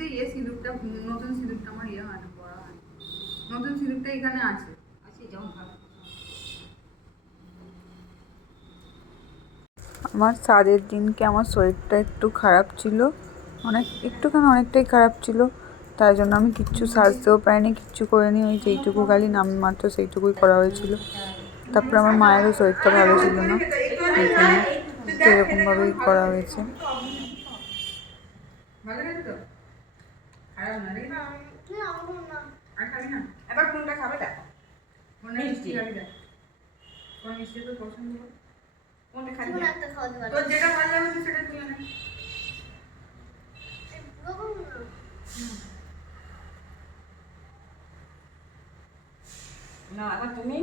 বলছে ইয়ে সিঁদুরটা, নতুন সিঁদুরটা আমার ইয়ে হয় না, পড়া হয় না। নতুন সিঁদুরটা এখানে আছে। আমার সাদের দিনকে আমার শরীরটা একটু খারাপ ছিল, অনেকটাই খারাপ ছিল। তাই জন্য আমি কিচ্ছু সাজতেও পারিনি, কিচ্ছু করিনি। ওই যেইটুকু খালি নাম মাত্র সেইটুকুই করা হয়েছিল। তারপরে আমার মায়েরও শরীরটা ভালো ছিল না, এই জন্য এরকমভাবেই করা হয়েছে। এবার কোনটা খাবে দেখো, মিষ্টি খাবি দেখ, কোন মিষ্টি তোর পছন্দ, কোনটা খাবি তোর যেটা ভালো লাগবে সেটা তুই আনে। না আবার তুমি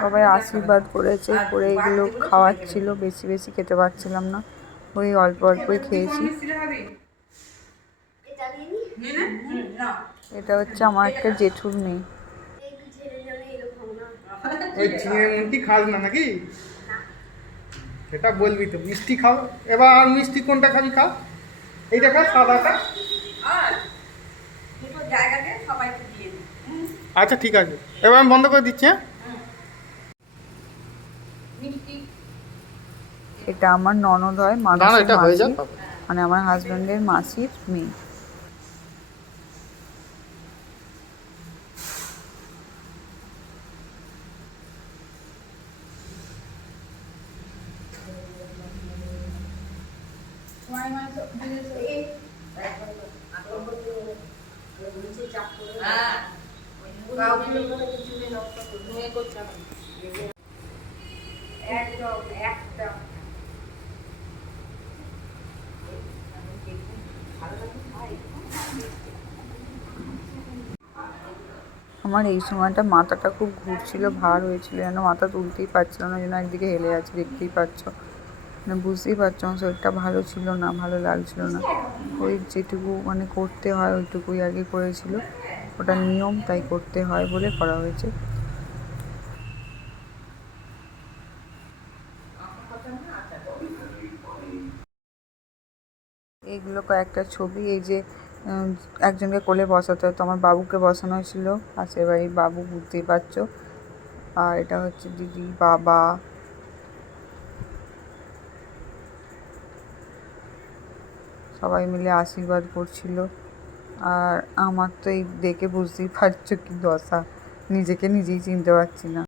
সবাই আশীর্বাদ করেছে, করে এগুলো খাওয়াচ্ছিল, বেশি বেশি খেতে পারছিলাম না, ওই অল্প অল্পই খেয়েছি। এটা হচ্ছে আমার একটা জেঠুর মেয়ে। ওই চিংড়ি খাস না নাকি? সেটা বলবি তো, মিষ্টি খাও। এবার আর মিষ্টি কোনটা খাবি খা, এইটা খা, সাদাটা। আচ্ছা ঠিক আছে, এবার আমি বন্ধ করে দিচ্ছি। হ্যাঁ, এটা আমার ননদ হয়, মানসের মাসি, মানে আমার হাজব্যান্ডের মাসির মেয়ে। আমার এই সময়টা মাথাটা খুব ঘুরছিল, ভার হয়েছিল, যেন মাথা তুলতেই পারছিল না, যেন একদিকে হেলে আছে, দেখতেই পাচ্ছ, মানে বুঝতেই পারছো আমার শরীরটা ভালো ছিল না, ভালো লাগছিল না। ওই যেটুকু মানে করতে হয় ওইটুকুই আগে করেছিল, ওটা নিয়ম, তাই করতে হয় বলে করা হয়েছে। এইগুলো কয়েকটা ছবি, এই যে একজনকে কোলে বসাতে হতো, আমার বাবুকে বসানো হয়েছিল, পাশের বাড়ির বাবু, বুঝতেই পারছো। আর এটা হচ্ছে দিদি, বাবা, সবাই মিলে আশীর্বাদ করছিল। আর আমার তো এই দেখে বুঝতেই পারছো কি দশা, নিজেকে নিজেই চিনতে পারছি না।